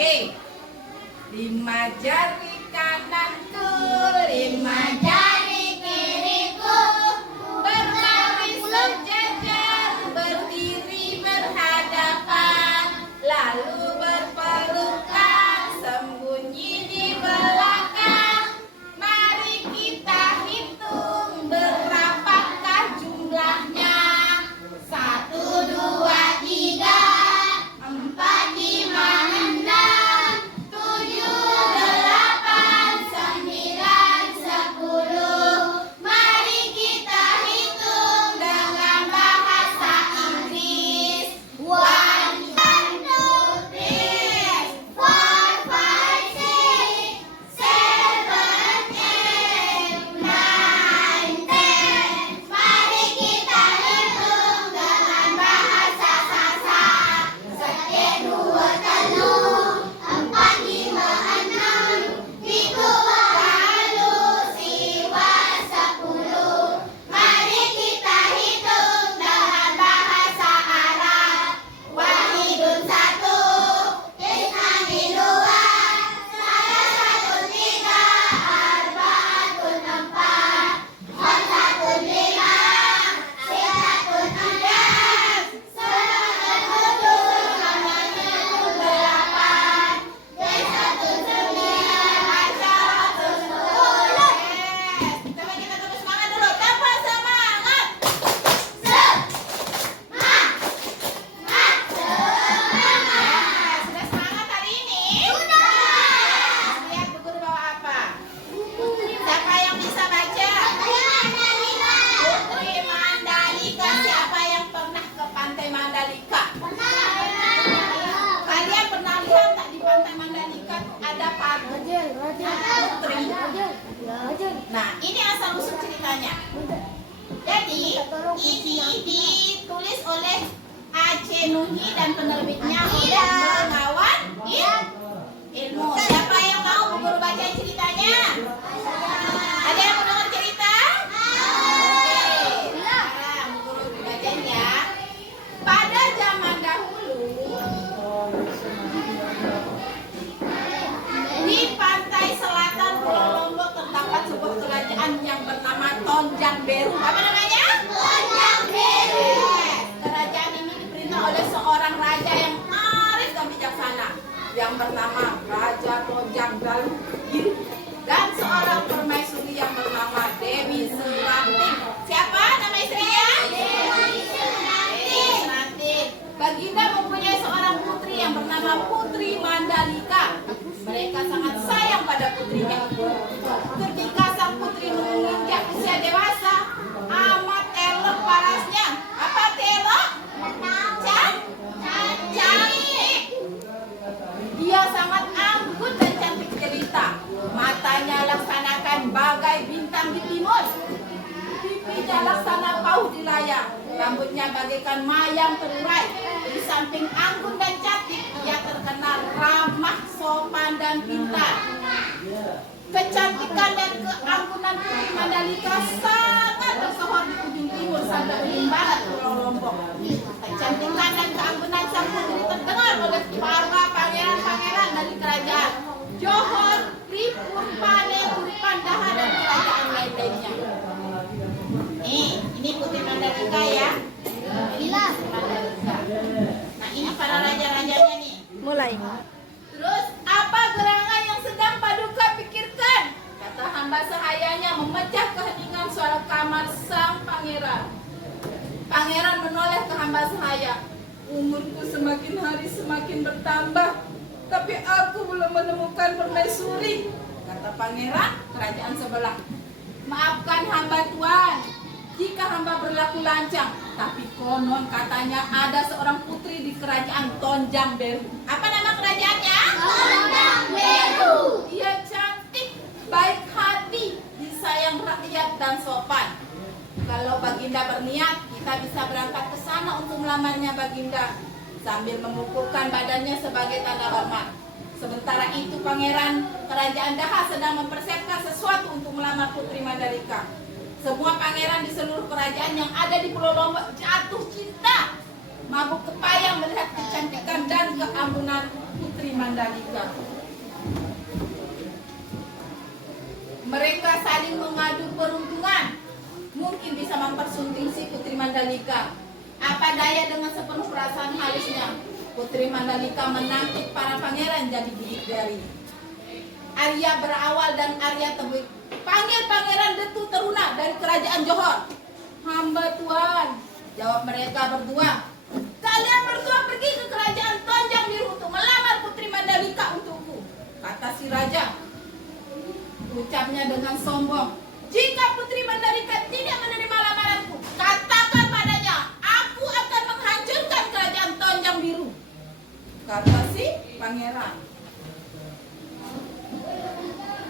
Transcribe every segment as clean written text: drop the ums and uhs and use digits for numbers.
Oke. 5 jari kananku, 5 jari kiriku, berbaris sejajar, berdiri berhadapan, lalu berpelukan, sembunyi di belakang. Mari kita hitung berapakah jumlahnya. 1, 2, 3, 4, 5, 6, 7, 8, 9, 10. Mari kita hitung dengan bahasa Inggris. 1, 2, 3, 4, 5, 6, 7, 8, 9, 10. Mari kita hitung dengan bahasa Sasak. 1, 2, 3, 4, 5, 6, 7, 8, 10. Mari kita hitung dengan bahasa Arab. Wahidun 1, tis'ani 2, salasatun 3, arba'atun 4, khamsatun 5, sittatun 6, salatun 7, samaniyatun 8, tis'atun 9, asyaratun 10. Coba kita terus semangat dulu. Tanpa semangat. Sudah semangat hari ini? Sudah. Lihat Bu Guru bawa apa? Siapa yang bisa baca? Putri Mandalika. Siapa yang pernah ke Pantai Mandalika? Kalian pernah lihat tak di Pantai Mandalika tuh ada patung putri? Nah, ini asal usul ceritanya. Jadi, ini ditulis oleh Aceh Nuhi dan penerbitnya oleh Bengawan Ilmu. Siapa yang mau Bu Guru baca ceritanya? Ada yang mau dengar cerita? Oke. Sekarang Bu Guru bacain ya. Pada zaman dahulu, di pantai selatan Pulau Lombok terdapat sebuah kerajaan yang bernama Tonjang Beru. Apa namanya? Tonjang Beru. Kerajaan ini diperintah oleh seorang raja yang arif dan bijaksana yang bernama Raja Tonjang Beru dan seorang permaisuri yang bernama Dewi Seranting. Siapa nama istrinya? Dewi Seranting. Baginda mempunyai seorang putri yang bernama Putri Mandalika. Mereka sangat sayang pada putrinya. Ketika sang putri menginjak usia dewasa, amat elok parasnya. Apa arti elok? Cantik. Dia sangat anggun dan cantik jelita. Matanya laksanakan bagai bintang di timur. Pipinya laksana pauh di layar. Rambutnya bagaikan mayang terurai. Di samping anggun dan cantik, dia terkenal ramah, sopan, dan pintar. Kecantikan dan keanggunan Putri Mandalika sangat tersohor di ujung timur sampai ujung barat Pulau Lombok. Kecantikan dan keanggunan sang putri terdengar oleh para pangeran-pangeran dari kerajaan Johor, Tripur, Pane, Pandaha, dan kerajaan lain-lainnya. Ini Putri Mandalika ya. Ini Putri Mandalika. Nah, ini para raja-rajanya nih. Mulai. Terus apa gerangan yang sedang Paduka pikirkan? Kata hamba sahayanya memecah keheningan suara kamar sang pangeran. Pangeran menoleh ke hamba sahaya. Umurku semakin hari semakin bertambah, tapi aku belum menemukan permaisuri. Kata pangeran kerajaan sebelah. Maafkan hamba tuan, jika hamba berlaku lancang, tapi konon katanya ada seorang putri di kerajaan Tonjang Beru. Apa nama kerajaannya? Tonjang Beru. Dia cantik, baik hati, disayang rakyat dan sopan. Kalau Baginda berniat, kita bisa berangkat ke sana untuk melamarnya Baginda, sambil memukulkan badannya sebagai tanda hormat. Sementara itu Pangeran Kerajaan Daha sedang mempersiapkan sesuatu untuk melamar Putri Mandalika. Semua pangeran di seluruh kerajaan yang ada di Pulau Lombok jatuh cinta, mabuk kepayang melihat kecantikan dan keanggunan Putri Putri Mandalika. Mereka saling mengadu peruntungan. Mungkin bisa mempersunting si Putri Mandalika. Apa daya dengan sepenuh perasaan halusnya, Putri Mandalika menangkap para pangeran jadi bidadari. Arya berawal dan Arya tebik. Panggil Pangeran Detu Teruna dari kerajaan Johor. Hamba Tuan, jawab mereka berdua. Kalian berdua pergi ke kerajaan Tonjang Biru untuk melamar Putri Mandalika untukku, kata si raja. Ucapnya dengan sombong. Jika Putri Mandalika tidak menerima lamaranku, katakan padanya, aku akan menghancurkan kerajaan Tonjang Biru, kata si pangeran.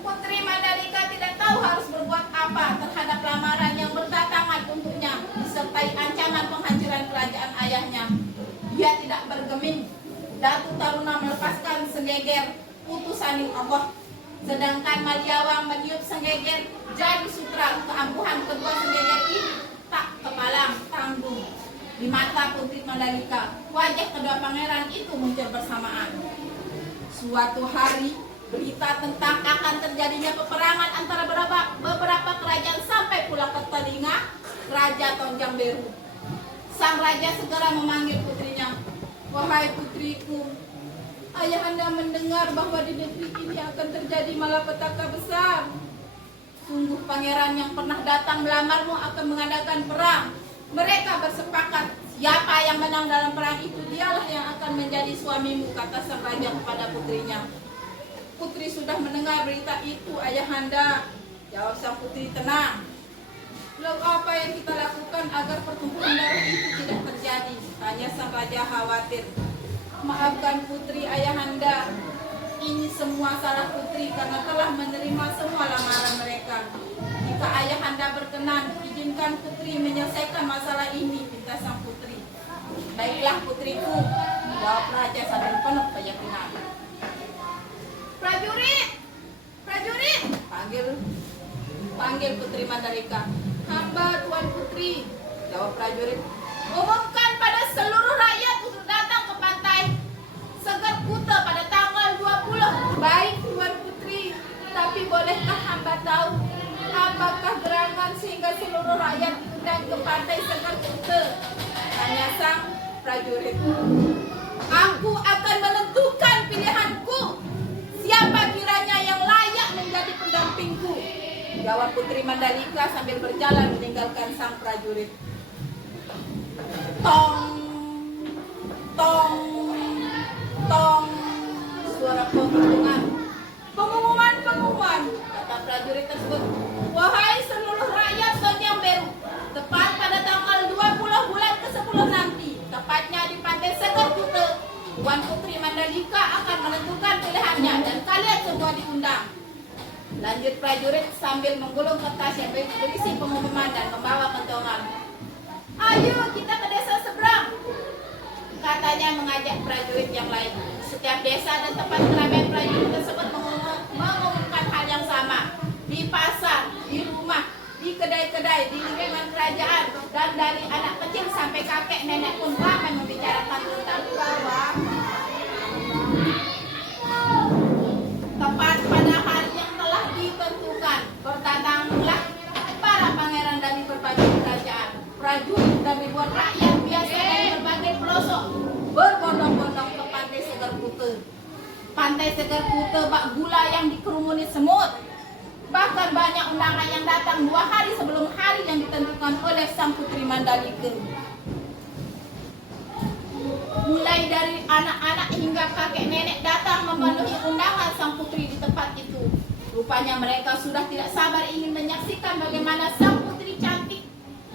Putri Mandalika tidak tahu harus berbuat apa terhadap lamaran yang berdatangan untuknya, disertai ancaman penghancuran kerajaan ayahnya. Dia tidak bergeming. Datu Taruna melepaskan segeger putusan Allah, sedangkan Maliawang meniup segeger jadi sutra keampuhan kedua segeger ini tak kepalang tanggung. Di mata Putri Mandalika, wajah kedua pangeran itu muncul bersamaan. Suatu hari, berita tentang akan terjadinya peperangan antara beberapa kerajaan sampai pula ke telinga Raja Tonjang Biru. Sang raja segera memanggil putrinya. Wahai putriku, ayahanda mendengar bahwa di negeri ini akan terjadi malapetaka besar. Sungguh pangeran yang pernah datang melamarmu akan mengadakan perang. Mereka bersepakat siapa yang menang dalam perang itu dialah yang akan menjadi suamimu, kata sang raja kepada putrinya. Putri sudah mendengar berita itu, ayahanda, jawab sang putri tenang. Lalu apa yang kita lakukan agar pertumpahan darah itu tidak terjadi? Tanya sang raja khawatir. Maafkan putri ayahanda, ini semua salah putri karena telah menerima semua lamaran mereka. Jika ayahanda berkenan, izinkan putri menyelesaikan masalah ini, minta sang putri. Baiklah putriku, jawab raja sambil penuh keyakinan. Prajurit, prajurit, panggil Putri Mandalika. Hamba Tuan Putri, jawab prajurit. Umumkan pada seluruh rakyat untuk datang ke pantai Segar Kuta pada tanggal 20. Baik Tuan Putri, tapi bolehkah hamba tahu apakah gerangan sehingga seluruh rakyat diundang ke pantai Segar Kuta? Tanya sang prajurit. Aku akan menentukan pilihanku. Siapa kiranya yang layak menjadi pendampingku? Jawab Putri Mandalika sambil berjalan meninggalkan sang prajurit. Tong, tong, tong, suara pengumuman. Pengumuman, kata prajurit tersebut. Wahai seluruh rakyat Tonjang Biru, tepat pada tanggal 20 bulan ke-10 nanti, tepatnya di pantai Segar Kuta, Tuan Putri Mandalika akan menentukan pilihannya dan kalian semua diundang. Lanjut prajurit sambil menggulung kertas yang berisi pengumuman dan membawa kentongan. Ayo kita ke desa seberang, katanya mengajak prajurit yang lain. Setiap desa dan tempat kerabat prajurit tersebut mengumumkan hal yang sama. Di pasar, di rumah, di kedai-kedai, di lingkungan kerajaan, dan dari anak kecil sampai kakek nenek pun ramai membicarakan tentang bahwa tepat pada hari yang telah ditentukan, berdatanglah para pangeran dari berbagai kerajaan, prajurit dan ribuan rakyat biasa dari berbagai pelosok berbondong-bondong ke pantai Segar Kuta. Pantai Segar Kuta bak gula yang dikerumuni semut. Bahkan banyak undangan yang datang 2 hari sebelum hari yang ditentukan oleh sang Putri Mandalika. Mulai dari anak-anak hingga kakek nenek datang memenuhi undangan sang putri di tempat itu. Rupanya mereka sudah tidak sabar ingin menyaksikan bagaimana sang putri cantik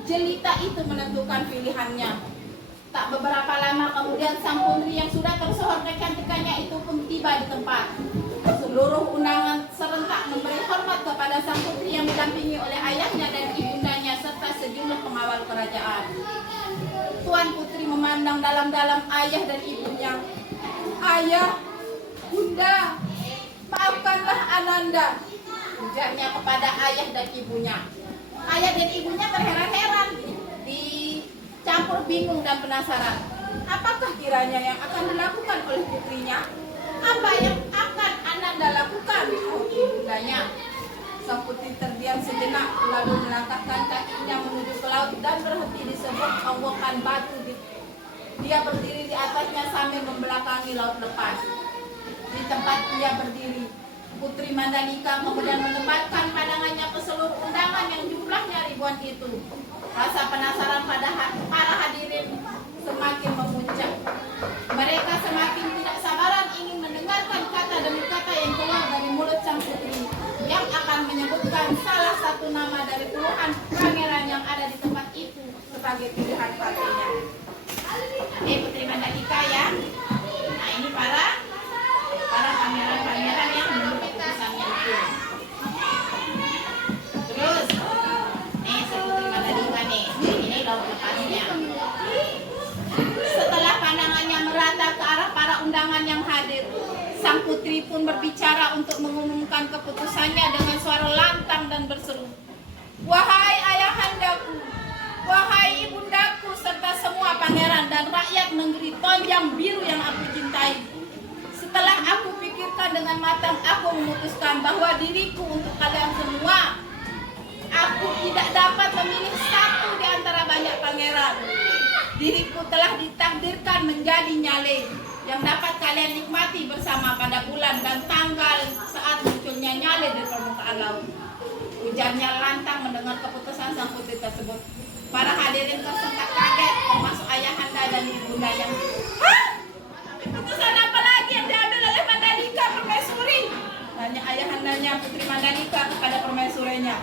jelita itu menentukan pilihannya. Tak beberapa lama kemudian sang putri yang sudah tersohor kecantikannya itu pun tiba di tempat. Seluruh undangan serentak memberi hormat kepada sang putri yang didampingi oleh ayahnya dan ibundanya serta sejumlah pengawal kerajaan. Tuan Putri memandang dalam-dalam ayah dan ibunya. Ayah, bunda, maafkanlah Ananda, ujarnya kepada ayah dan ibunya. Ayah dan ibunya terheran-heran, dicampur bingung dan penasaran. Apakah kiranya yang akan dilakukan oleh putrinya? Apa yang akan Ananda lakukan? Ibundanya. Sang putri terdiam sejenak, lalu melangkahkan kakinya menuju ke laut dan berhenti di sebuah onggokan batu. Dia berdiri di atasnya sambil membelakangi laut lepas. Di tempat dia berdiri, Putri Mandalika kemudian menempatkan pandangannya ke seluruh undangan yang jumlahnya ribuan itu. Rasa penasaran pada para hadirin semakin memuncak. Mereka semakin tidak sabaran ingin mendengarkan kata demi kata yang keluar dari mulut sang putri, yang akan menyebutkan salah satu nama dari puluhan pangeran yang ada di tempat itu sebagai pilihan patrinya. Putri Mandalika ya. Nah, ini para pangeran-pangeran yang menurut keputusannya itu. Terus, nih si Putri Mandalika nih, ini laut lepasnya. Setelah pandangannya merata ke arah para undangan yang hadir, sang putri pun berbicara untuk mengumumkan keputusannya dengan suara lantang dan berseru. Wahai ayahandaku, wahai ibundaku, serta semua pangeran dan rakyat negeri Tonjang Biru yang aku cintai. Setelah aku pikirkan dengan matang, aku memutuskan bahwa diriku untuk kalian semua. Aku tidak dapat memilih satu di antara banyak pangeran. Diriku telah ditakdirkan menjadi nyale yang dapat kalian nikmati bersama pada bulan dan tanggal saat munculnya nyale di permukaan laut. Ujarnya lantang mendengar keputusan sang putri tersebut. Para hadirin tersentak kaget, termasuk ayahanda dan ibunda yang, hah? Keputusan apa lagi yang diambil oleh Mandalika permaisuri? Tanya ayahandanya Putri Mandalika kepada permaisurinya.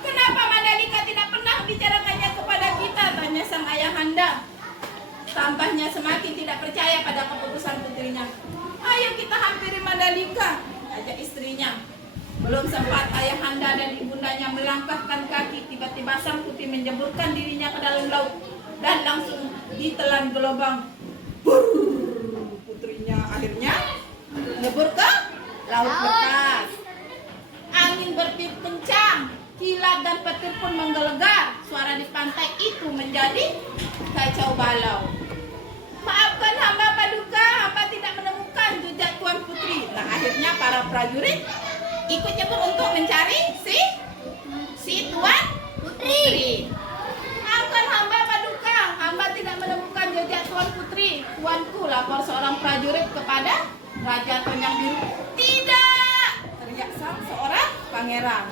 Kenapa Mandalika tidak pernah bicarakannya kepada kita? Tanya sang ayahanda. Tambahnya semakin tidak percaya pada keputusan putrinya. Ayo kita hampiri Mandalika, ajak istrinya. Belum sempat ayahanda dan ibundanya melangkahkan kaki, tiba-tiba sang putri menjeburkan dirinya ke dalam laut dan langsung ditelan gelombang. Putrinya akhirnya nyebur ke laut lepas. Angin bertiup kencang, kilat dan petir pun menggelegar. Suara di pantai itu menjadi kacau balau. Maafkan hamba Paduka, hamba tidak menemukan jejak Tuan Putri. Nah, akhirnya para prajurit ikut nyebur untuk mencari si Tuan Putri. Maafkan hamba Paduka, hamba tidak menemukan jejak Tuan Putri. Tuanku, lapor seorang prajurit kepada Raja Tonjang Biru. Tidak, teriak sang seorang pangeran.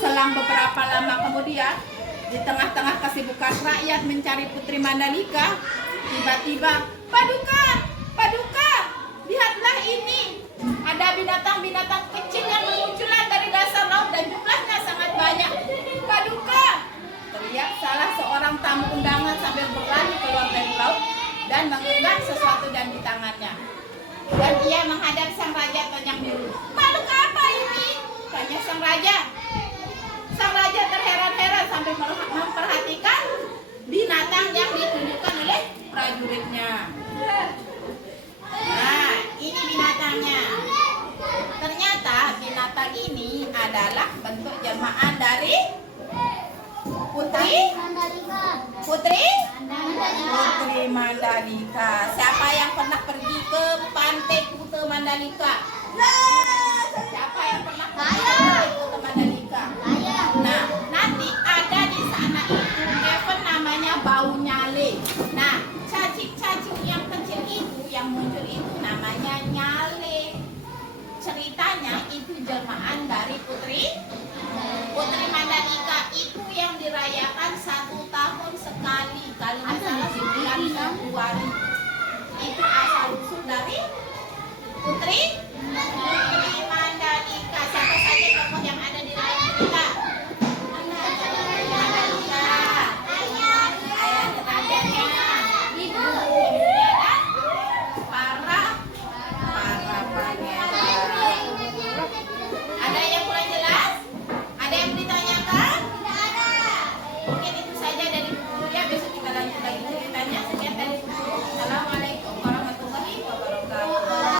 Selang beberapa lama kemudian, di tengah-tengah kesibukan rakyat mencari Putri Mandalika, tiba-tiba, Paduka, Paduka, lihatlah ini. Ada binatang-binatang kecil yang bermunculan dari dasar laut dan jumlahnya sangat banyak. Paduka, teriak salah seorang tamu undangan sambil berlari keluar dari laut dan menggenggam sesuatu di tangannya. Dan ia menghadap sang Raja Tonjang Biru. Makhluk apa ini? Tanya sang raja. Sang raja terheran-heran sambil memperhatikan binatang yang ditunjukkan oleh prajuritnya. Nah, ini binatangnya. Ternyata binatang ini adalah bentuk jelmaan dari Putri Mandalika. Siapa yang pernah pergi ke pantai Kuta Mandalika? Siapa yang pernah pergi ke pantai Kuta Mandalika? Nah, nanti ada di sana itu event namanya Bau Nyale. Nah, cacing-cacing yang kecil itu yang muncul itu namanya nyale. Ceritanya itu jelmaan dari